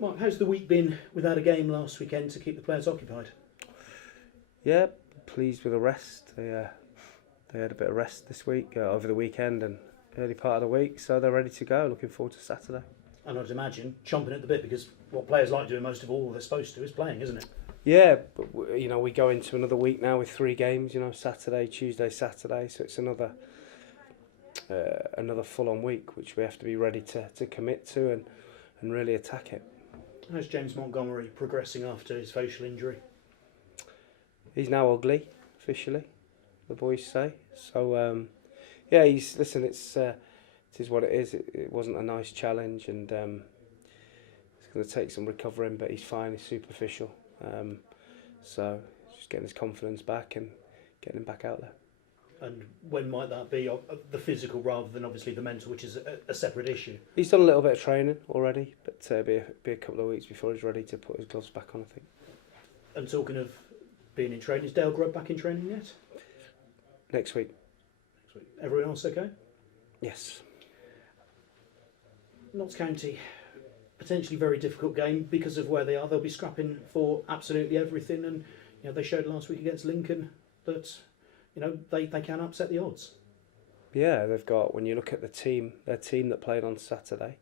Mark, how's the week been without a game last weekend to keep the players occupied? Yeah, pleased with the rest. They had a bit of rest this week, over the weekend and early part of the week, so they're ready to go. Looking forward to Saturday. And I'd imagine chomping at the bit because what players like doing most of all they're supposed to is playing, isn't it? Yeah, but we go into another week now with 3 games. Saturday, Tuesday, Saturday. So it's another full-on week which we have to be ready to commit to and really attack it. How's James Montgomery progressing after his facial injury? He's now ugly, officially, the boys say. So yeah, it is what it is. It wasn't a nice challenge, and it's going to take some recovering, but he's fine. He's superficial. So just getting his confidence back and getting him back out there. And when might that be? The physical rather than obviously the mental, which is a separate issue. He's done a little bit of training already, but it'll be a couple of weeks before he's ready to put his gloves back on, I think. And talking of being in training, is Dale Grubb back in training yet? Next week. Everyone else okay? Yes. Notts County, potentially very difficult game because of where they are. They'll be scrapping for absolutely everything, and they showed last week against Lincoln that they can upset the odds. Yeah, they've got, when you look at their team that played on Saturday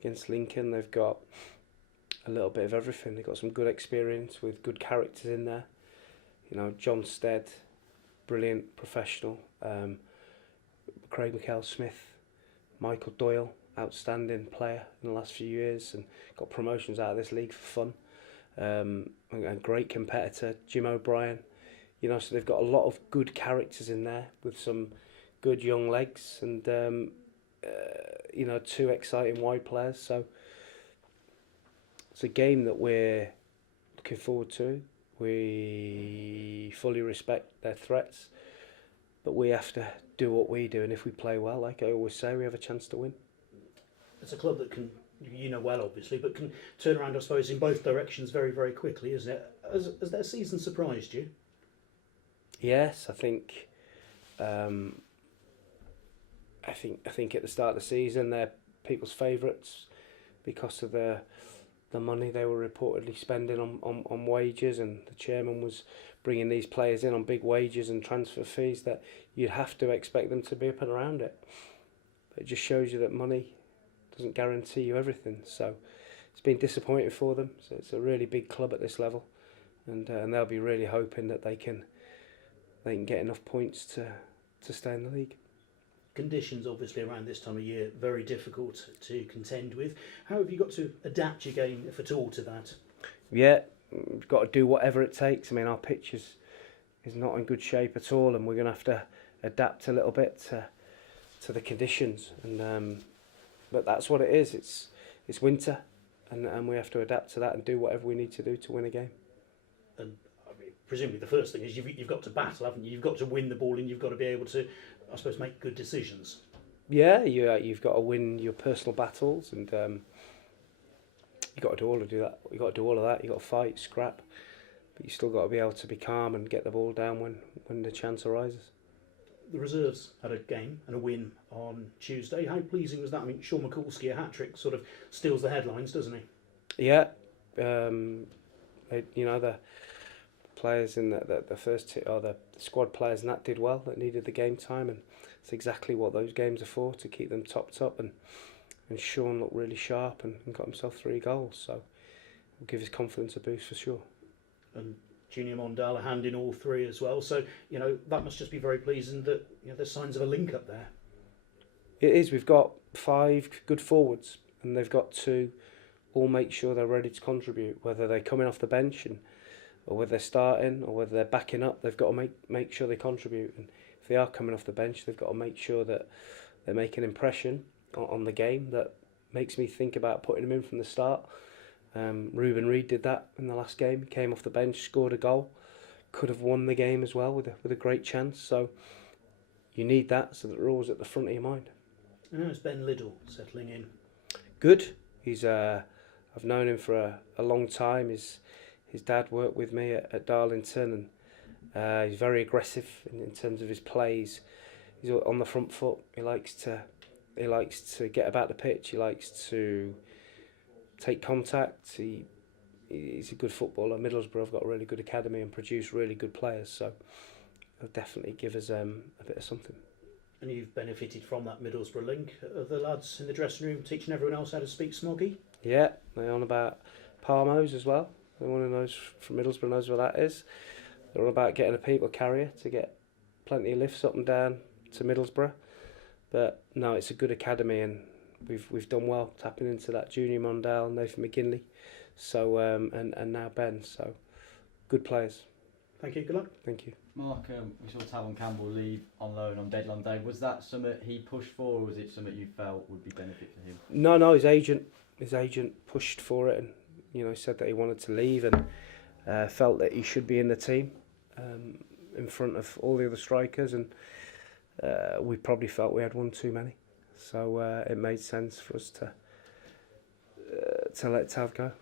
against Lincoln, they've got a little bit of everything. They've got some good experience with good characters in there. John Stead, brilliant professional. Craig McHale-Smith, Michael Doyle, outstanding player in the last few years and got promotions out of this league for fun. And great competitor, Jim O'Brien. So they've got a lot of good characters in there with some good young legs and 2 exciting wide players. So it's a game that we're looking forward to. We fully respect their threats, but we have to do what we do, and if we play well, like I always say, we have a chance to win. It's a club that can, well obviously, but can turn around, I suppose, in both directions very, very quickly, isn't it? Has their season surprised you? Yes, I think at the start of the season they're people's favourites because of the money they were reportedly spending on wages, and the chairman was bringing these players in on big wages and transfer fees that you'd have to expect them to be up and around it. But it just shows you that money doesn't guarantee you everything. So it's been disappointing for them. So it's a really big club at this level, and they'll be really hoping that they can get enough points to stay in the league. Conditions obviously around this time of year very difficult to contend with. How have you got to adapt your game, if at all, to that? Yeah, we've got to do whatever it takes. I mean, our pitch is not in good shape at all, and we're going to have to adapt a little bit to the conditions. And but that's what it is. It's winter, and we have to adapt to that and do whatever we need to do to win a game. And presumably the first thing is you've got to battle, haven't you? You've got to win the ball, and you've got to be able to, I suppose, make good decisions. Yeah, you've got to win your personal battles, and you've got to do all of that. You've got to do all of that. You've got to fight, scrap, but you still got to be able to be calm and get the ball down when the chance arises. The reserves had a game and a win on Tuesday. How pleasing was that? I mean, Sean Mikulski, a hat-trick, sort of steals the headlines, doesn't he? Yeah, the players in the first or the squad players and that did well, that needed the game time, and it's exactly what those games are for, to keep them topped up, and Sean looked really sharp and got himself 3 goals, so will give his confidence a boost for sure. And Junior Mondale a hand in all 3 as well, so that must just be very pleasing that there's signs of a link up there. It is. We've got 5 good forwards, and they've got to all make sure they're ready to contribute, whether they're coming off the bench or whether they're starting or whether they're backing up. They've got to make sure they contribute, and if they are coming off the bench, they've got to make sure that they make an impression on the game that makes me think about putting them in from the start. Ruben Reid did that in the last game. He came off the bench, scored a goal, could have won the game as well with a great chance. So you need that so that they're always at the front of your mind. And how's Ben Liddle settling in? Good. He's I've known him for a long time. His dad worked with me at Darlington, and he's very aggressive in terms of his plays. He's on the front foot. He likes to get about the pitch. He likes to take contact. He's a good footballer. Middlesbrough have got a really good academy and produce really good players, so he'll definitely give us a bit of something. And you've benefited from that Middlesbrough link. Are the lads in the dressing room teaching everyone else how to speak Smoggy? Yeah, they're on about Palmos as well. Anyone who knows from Middlesbrough knows what that is. They're all about getting a people carrier to get plenty of lifts up and down to Middlesbrough. But no, it's a good academy, and we've done well tapping into that Junior Mondale, Nathan McGinley, so and now Ben. So good players. Thank you. Good luck. Thank you. Mark, we saw Talon Campbell leave on loan on deadline day. Was that something he pushed for, or was it something you felt would be benefit for him? No, his agent pushed for it, and said that he wanted to leave, and felt that he should be in the team in front of all the other strikers, and we probably felt we had one too many, so it made sense for us to let Tav go.